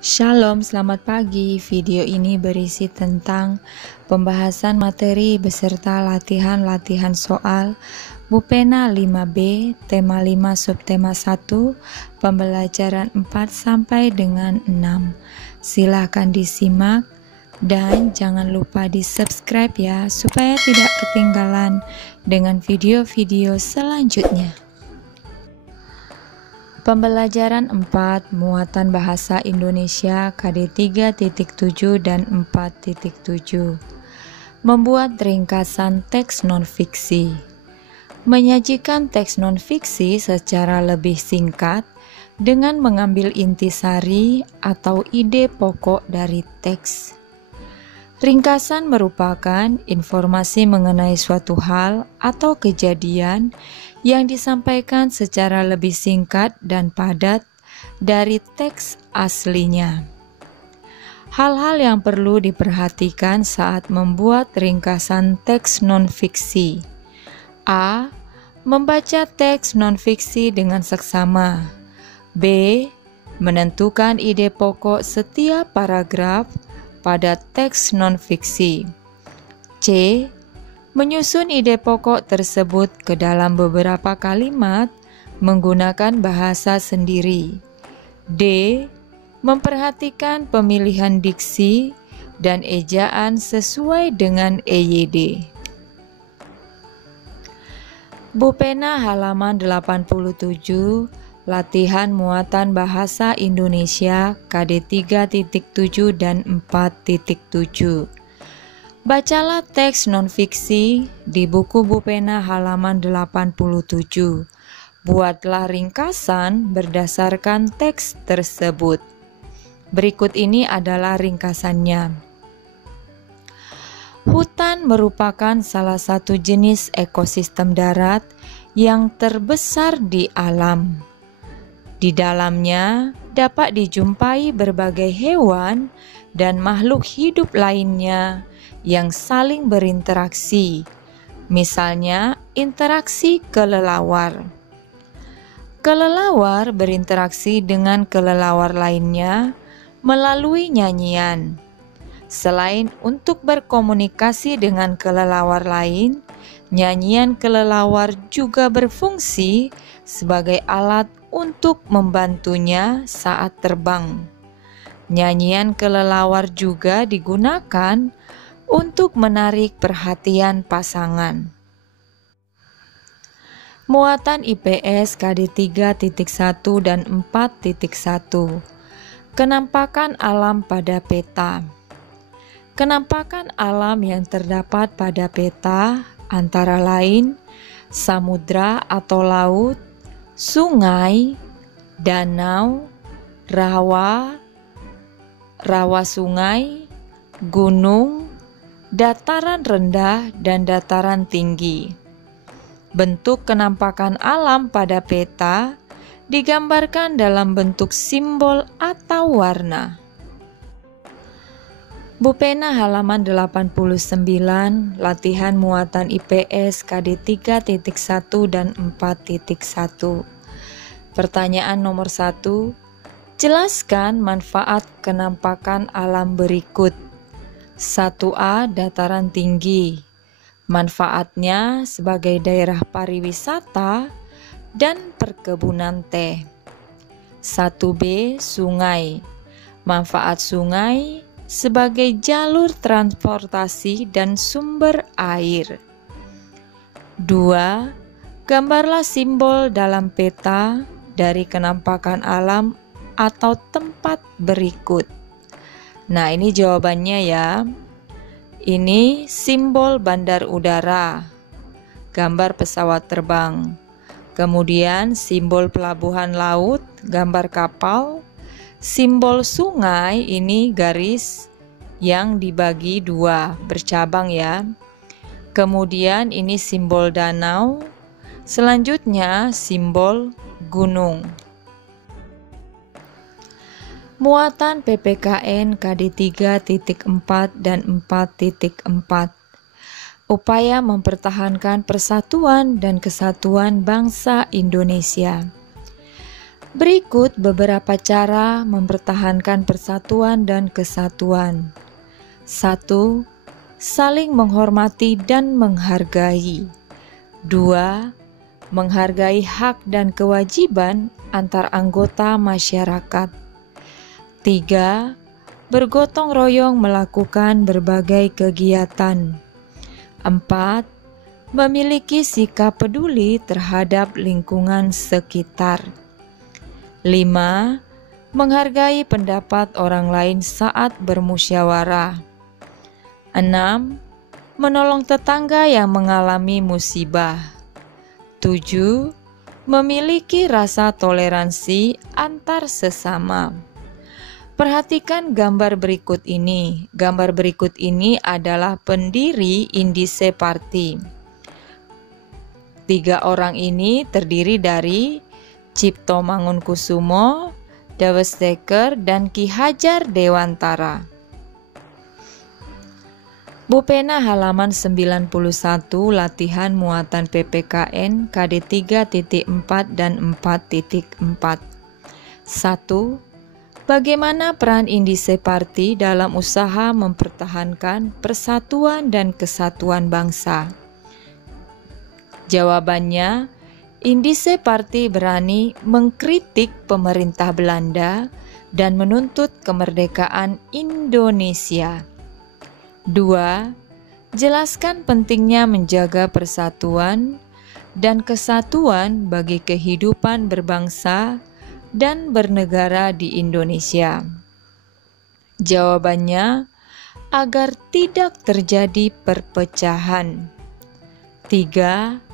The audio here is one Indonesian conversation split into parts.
Shalom, selamat pagi. Video ini berisi tentang pembahasan materi beserta latihan-latihan soal Bupena 5B, tema 5 subtema 1, pembelajaran 4 sampai dengan 6. Silahkan disimak dan jangan lupa di-subscribe ya, supaya tidak ketinggalan dengan video-video selanjutnya. Pembelajaran 4, muatan bahasa Indonesia KD 3.7 dan 4.7. Membuat ringkasan teks non-fiksi. Menyajikan teks non-fiksi secara lebih singkat dengan mengambil intisari atau ide pokok dari teks. Ringkasan merupakan informasi mengenai suatu hal atau kejadian yang disampaikan secara lebih singkat dan padat dari teks aslinya. Hal-hal yang perlu diperhatikan saat membuat ringkasan teks non-fiksi. A. Membaca teks non-fiksi dengan seksama. B. Menentukan ide pokok setiap paragraf pada teks non-fiksi. C. Menyusun ide pokok tersebut ke dalam beberapa kalimat menggunakan bahasa sendiri. D. Memperhatikan pemilihan diksi dan ejaan sesuai dengan EYD. Bupena halaman 87, latihan muatan bahasa Indonesia KD 3.7 dan 4.7. Bacalah teks non-fiksi di buku Bupena halaman 87. Buatlah ringkasan berdasarkan teks tersebut. Berikut ini adalah ringkasannya. Hutan merupakan salah satu jenis ekosistem darat yang terbesar di alam. Di dalamnya dapat dijumpai berbagai hewan dan makhluk hidup lainnya yang saling berinteraksi, misalnya interaksi kelelawar. Kelelawar berinteraksi dengan kelelawar lainnya melalui nyanyian. Selain untuk berkomunikasi dengan kelelawar lain, nyanyian kelelawar juga berfungsi sebagai alat untuk membantunya saat terbang. Nyanyian kelelawar juga digunakan untuk menarik perhatian pasangan. Muatan IPS KD 3.1 dan 4.1. Kenampakan alam pada peta. Kenampakan alam yang terdapat pada peta antara lain samudra atau laut, sungai, danau, rawa sungai, gunung, dataran rendah dan dataran tinggi. Bentuk kenampakan alam pada peta digambarkan dalam bentuk simbol atau warna. Bupena halaman 89, latihan muatan IPS KD 3.1 dan 4.1. Pertanyaan nomor 1. Jelaskan manfaat kenampakan alam berikut. 1A. Dataran tinggi. Manfaatnya sebagai daerah pariwisata dan perkebunan teh. 1B. Sungai. Manfaat sungai sebagai jalur transportasi dan sumber air. 2. Gambarlah simbol dalam peta dari kenampakan alam atau tempat berikut. Nah, ini jawabannya ya. Ini simbol bandar udara, gambar pesawat terbang. Kemudian simbol pelabuhan laut, gambar kapal. Simbol sungai ini garis yang dibagi dua, bercabang ya. Kemudian ini simbol danau. Selanjutnya simbol gunung. Muatan PPKN KD 3.4 dan 4.4. Upaya mempertahankan persatuan dan kesatuan bangsa Indonesia. Berikut beberapa cara mempertahankan persatuan dan kesatuan. 1. Saling menghormati dan menghargai. 2. Menghargai hak dan kewajiban antar anggota masyarakat. 3. Bergotong royong melakukan berbagai kegiatan. 4. Memiliki sikap peduli terhadap lingkungan sekitar. 5. Menghargai pendapat orang lain saat bermusyawarah. 6. Menolong tetangga yang mengalami musibah. 7. Memiliki rasa toleransi antar sesama. Perhatikan gambar berikut ini. Gambar berikut ini adalah pendiri Indise Party. 3 orang ini terdiri dari Cipto Mangunkusumo, Dewesteker, dan Ki Hajar Dewantara. Bu Pena halaman 91, latihan muatan PPKN KD 3.4 dan 4.4. 1. Bagaimana peran Indise Party dalam usaha mempertahankan persatuan dan kesatuan bangsa? Jawabannya, Indise Party berani mengkritik pemerintah Belanda dan menuntut kemerdekaan Indonesia. 2. Jelaskan pentingnya menjaga persatuan dan kesatuan bagi kehidupan berbangsa dan bernegara di Indonesia. Jawabannya, agar tidak terjadi perpecahan. 3.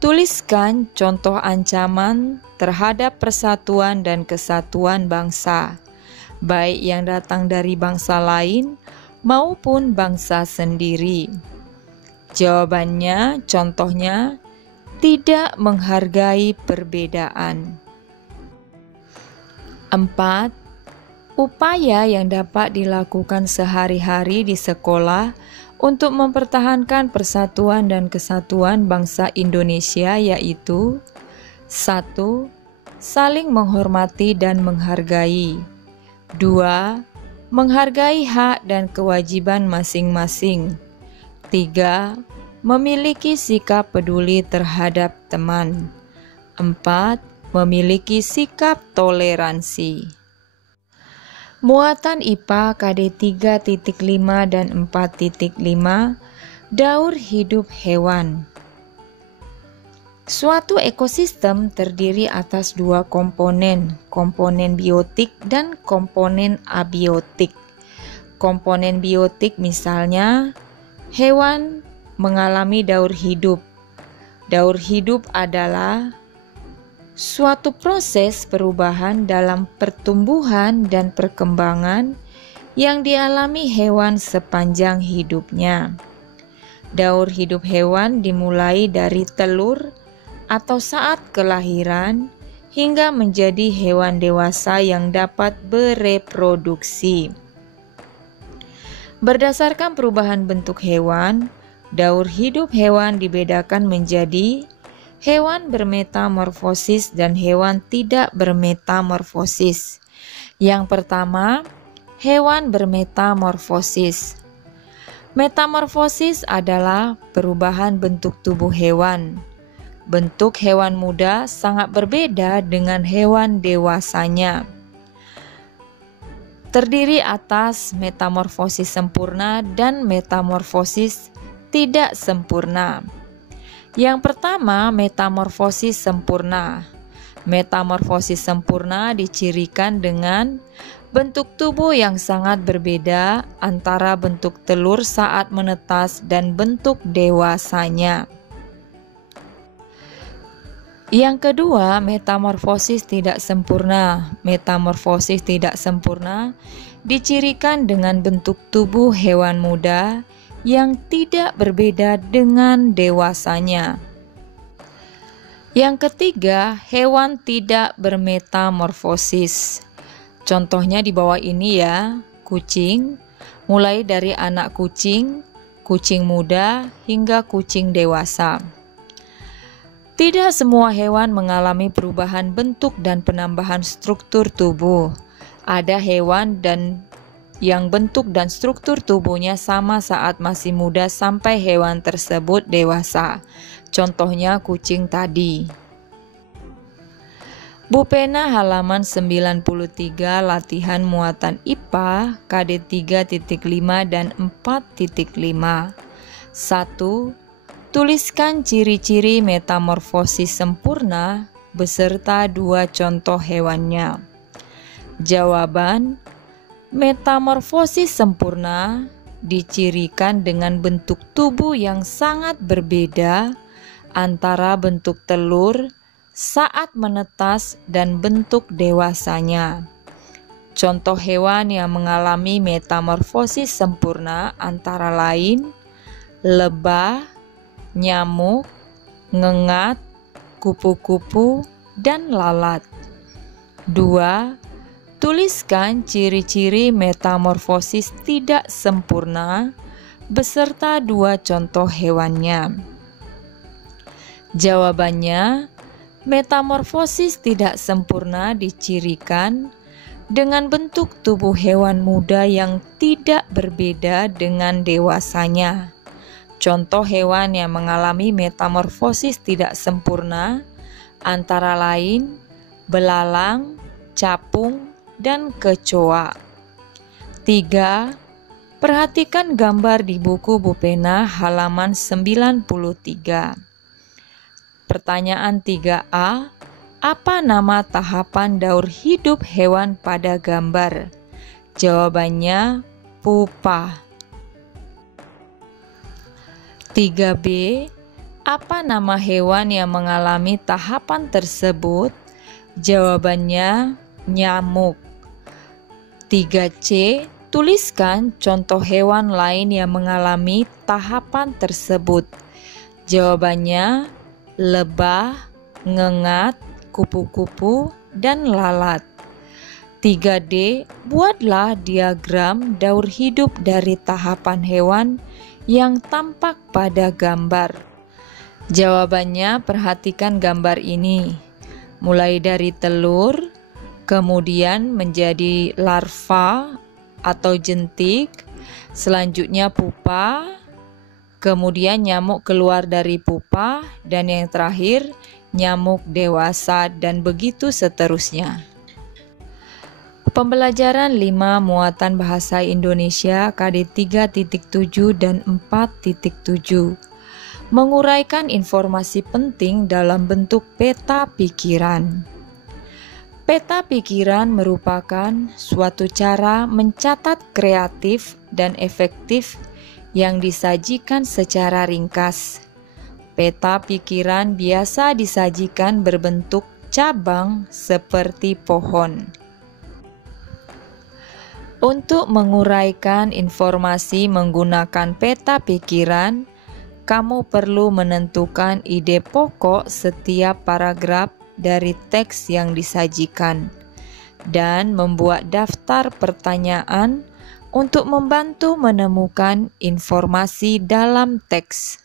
Tuliskan contoh ancaman terhadap persatuan dan kesatuan bangsa, baik yang datang dari bangsa lain maupun bangsa sendiri. Jawabannya, contohnya, tidak menghargai perbedaan. 4. Upaya yang dapat dilakukan sehari-hari di sekolah untuk mempertahankan persatuan dan kesatuan bangsa Indonesia yaitu 1. Saling menghormati dan menghargai. 2. Menghargai hak dan kewajiban masing-masing. 3. Memiliki sikap peduli terhadap teman. 4. Memiliki sikap toleransi. Muatan IPA KD 3.5 dan 4.5, Daur hidup hewan. Suatu ekosistem terdiri atas 2 komponen, komponen biotik dan komponen abiotik. Komponen biotik misalnya, hewan mengalami daur hidup. Daur hidup adalah suatu proses perubahan dalam pertumbuhan dan perkembangan yang dialami hewan sepanjang hidupnya. Daur hidup hewan dimulai dari telur atau saat kelahiran hingga menjadi hewan dewasa yang dapat bereproduksi. Berdasarkan perubahan bentuk hewan, daur hidup hewan dibedakan menjadi hewan bermetamorfosis dan hewan tidak bermetamorfosis. Yang pertama, hewan bermetamorfosis. Metamorfosis adalah perubahan bentuk tubuh hewan. Bentuk hewan muda sangat berbeda dengan hewan dewasanya. Terdiri atas metamorfosis sempurna dan metamorfosis tidak sempurna. Yang pertama, metamorfosis sempurna. Metamorfosis sempurna dicirikan dengan bentuk tubuh yang sangat berbeda antara bentuk telur saat menetas dan bentuk dewasanya. Yang kedua, metamorfosis tidak sempurna. Metamorfosis tidak sempurna dicirikan dengan bentuk tubuh hewan muda yang tidak berbeda dengan dewasanya. Yang ketiga, hewan tidak bermetamorfosis. Contohnya di bawah ini ya, kucing, mulai dari anak kucing, kucing muda, hingga kucing dewasa. Tidak semua hewan mengalami perubahan bentuk dan penambahan struktur tubuh. Ada hewan yang bentuk dan struktur tubuhnya sama saat masih muda sampai hewan tersebut dewasa. Contohnya kucing tadi. Bu Pena halaman 93 latihan muatan IPA KD 3.5 dan 4.5. 1. Tuliskan ciri-ciri metamorfosis sempurna beserta 2 contoh hewannya. Jawaban: metamorfosis sempurna dicirikan dengan bentuk tubuh yang sangat berbeda antara bentuk telur saat menetas dan bentuk dewasanya. Contoh hewan yang mengalami metamorfosis sempurna antara lain lebah, nyamuk, ngengat, kupu-kupu, dan lalat. 2. Tuliskan ciri-ciri metamorfosis tidak sempurna beserta 2 contoh hewannya. Jawabannya, metamorfosis tidak sempurna dicirikan dengan bentuk tubuh hewan muda yang tidak berbeda dengan dewasanya. Contoh hewan yang mengalami metamorfosis tidak sempurna antara lain belalang, capung, dan kecoa. 3. Perhatikan gambar di buku Bu Pena halaman 93. Pertanyaan 3A, apa nama tahapan daur hidup hewan pada gambar? Jawabannya pupa. 3B, apa nama hewan yang mengalami tahapan tersebut? Jawabannya nyamuk. 3C, tuliskan contoh hewan lain yang mengalami tahapan tersebut. Jawabannya lebah, ngengat, kupu-kupu, dan lalat. 3D, buatlah diagram daur hidup dari tahapan hewan yang tampak pada gambar. Jawabannya, perhatikan gambar ini. Mulai dari telur, kemudian menjadi larva atau jentik, selanjutnya pupa, kemudian nyamuk keluar dari pupa, dan yang terakhir nyamuk dewasa, dan begitu seterusnya. Pembelajaran 5 muatan bahasa Indonesia KD 3.7 dan 4.7. Menguraikan informasi penting dalam bentuk peta pikiran. Peta pikiran merupakan suatu cara mencatat kreatif dan efektif yang disajikan secara ringkas. Peta pikiran biasa disajikan berbentuk cabang seperti pohon. Untuk menguraikan informasi menggunakan peta pikiran, kamu perlu menentukan ide pokok setiap paragraf dari teks yang disajikan dan membuat daftar pertanyaan untuk membantu menemukan informasi dalam teks.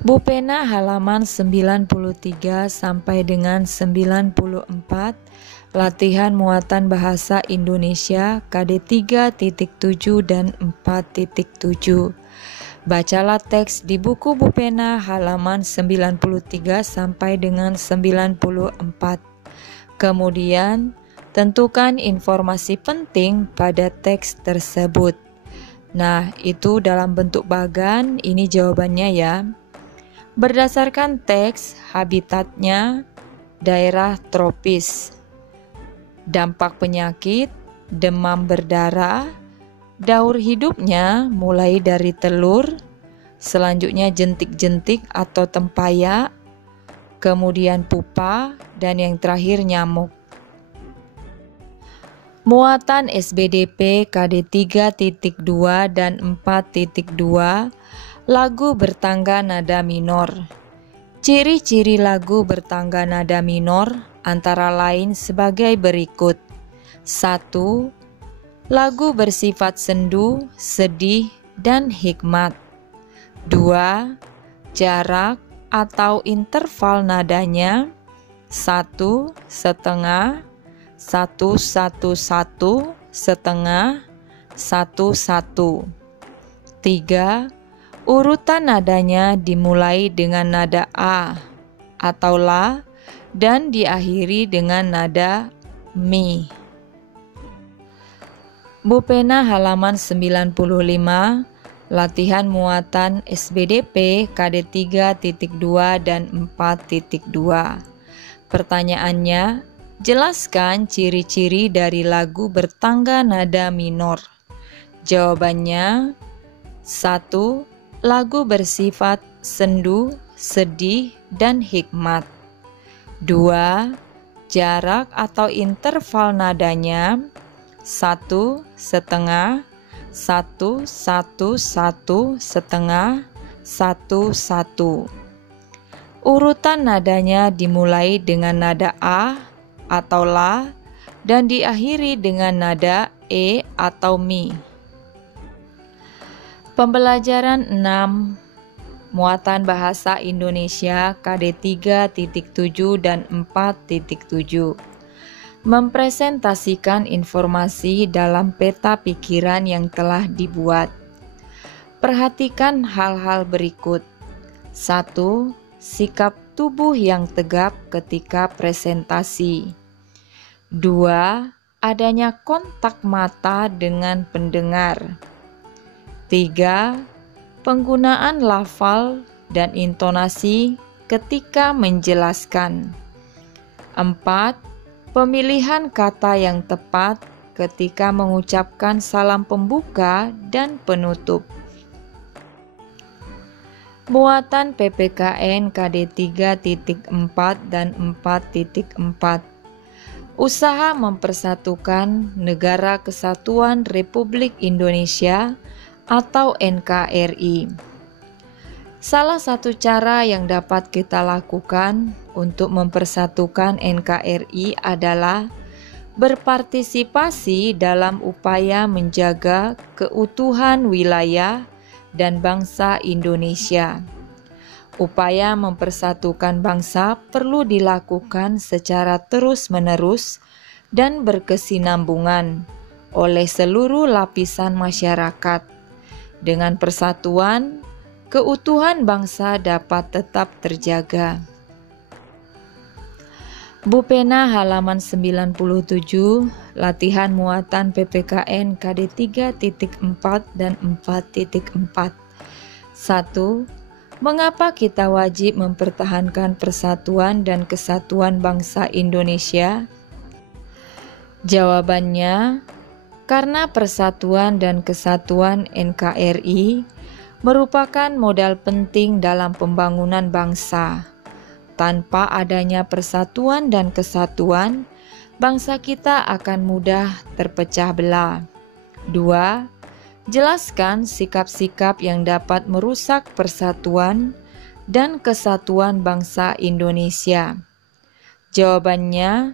Bu Pena halaman 93 sampai dengan 94, latihan muatan bahasa Indonesia KD 3.7 dan 4.7. Bacalah teks di buku Bu Pena halaman 93 sampai dengan 94. Kemudian, tentukan informasi penting pada teks tersebut. Nah, itu dalam bentuk bagan, ini jawabannya ya. Berdasarkan teks, habitatnya daerah tropis. Dampak penyakit, demam berdarah, daur hidupnya mulai dari telur, selanjutnya jentik-jentik atau tempayak, kemudian pupa, dan yang terakhir nyamuk. Muatan SBDP KD 3.2 dan 4.2, lagu bertangga nada minor. Ciri-ciri lagu bertangga nada minor antara lain sebagai berikut. 1. Lagu bersifat sendu, sedih, dan hikmat. 2. Jarak, atau interval nadanya 1 setengah, 1 1 1 setengah, 1 1. 3. Urutan nadanya dimulai dengan nada A atau La dan diakhiri dengan nada Mi. Bu Pena halaman 95, latihan muatan SBDP KD 3.2 dan 4.2. Pertanyaannya, jelaskan ciri-ciri dari lagu bertangga nada minor. Jawabannya, 1. Lagu bersifat sendu, sedih, dan hikmat. 2. Jarak atau interval nadanya 1 setengah, 1 1 1 setengah, 1 1. Urutan nadanya dimulai dengan nada A atau La dan diakhiri dengan nada E atau Mi. Pembelajaran 6, muatan bahasa Indonesia KD 3.7 dan 4.7. Mempresentasikan informasi dalam peta pikiran yang telah dibuat. Perhatikan hal-hal berikut. 1. Sikap tubuh yang tegap ketika presentasi. 2. Adanya kontak mata dengan pendengar. 3. Penggunaan lafal dan intonasi ketika menjelaskan. 4. Pemilihan kata yang tepat ketika mengucapkan salam pembuka dan penutup. Muatan PPKN KD 3.4 dan 4.4. Usaha mempersatukan Negara Kesatuan Republik Indonesia atau NKRI. Salah satu cara yang dapat kita lakukan untuk mempersatukan NKRI adalah berpartisipasi dalam upaya menjaga keutuhan wilayah dan bangsa Indonesia. Upaya mempersatukan bangsa perlu dilakukan secara terus-menerus dan berkesinambungan oleh seluruh lapisan masyarakat. Dengan persatuan, keutuhan bangsa dapat tetap terjaga. Bu Pena halaman 97, latihan muatan PPKN KD 3.4 dan 4.4. 1. Mengapa kita wajib mempertahankan persatuan dan kesatuan bangsa Indonesia? Jawabannya, karena persatuan dan kesatuan NKRI merupakan modal penting dalam pembangunan bangsa. Tanpa adanya persatuan dan kesatuan, bangsa kita akan mudah terpecah belah. 2. Jelaskan sikap-sikap yang dapat merusak persatuan dan kesatuan bangsa Indonesia. Jawabannya,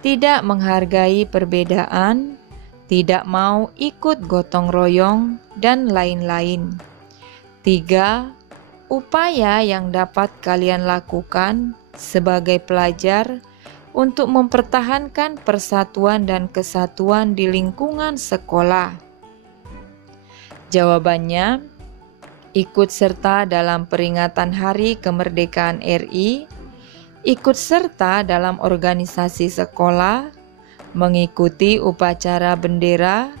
tidak menghargai perbedaan, tidak mau ikut gotong royong, dan lain-lain. 3. Upaya yang dapat kalian lakukan sebagai pelajar untuk mempertahankan persatuan dan kesatuan di lingkungan sekolah. Jawabannya, ikut serta dalam peringatan Hari Kemerdekaan RI, ikut serta dalam organisasi sekolah, mengikuti upacara bendera,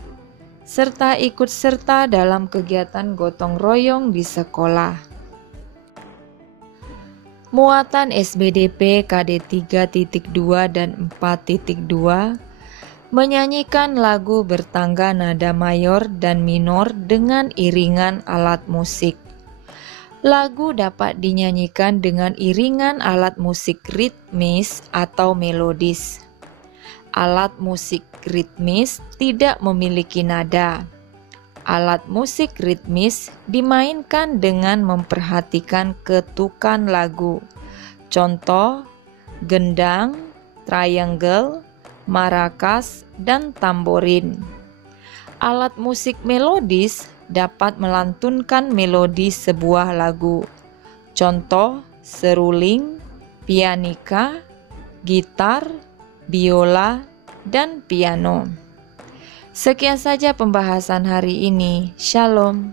serta ikut serta dalam kegiatan gotong royong di sekolah. Muatan SBDP KD 3.2 dan 4.2 menyanyikan lagu bertangga nada mayor dan minor dengan iringan alat musik. Lagu dapat dinyanyikan dengan iringan alat musik ritmis atau melodis. Alat musik ritmis tidak memiliki nada. Alat musik ritmis dimainkan dengan memperhatikan ketukan lagu. Contoh, gendang, triangle, maracas, dan tamborin. Alat musik melodis dapat melantunkan melodi sebuah lagu. Contoh, seruling, pianika, gitar, biola, dan piano. Sekian saja pembahasan hari ini. Shalom.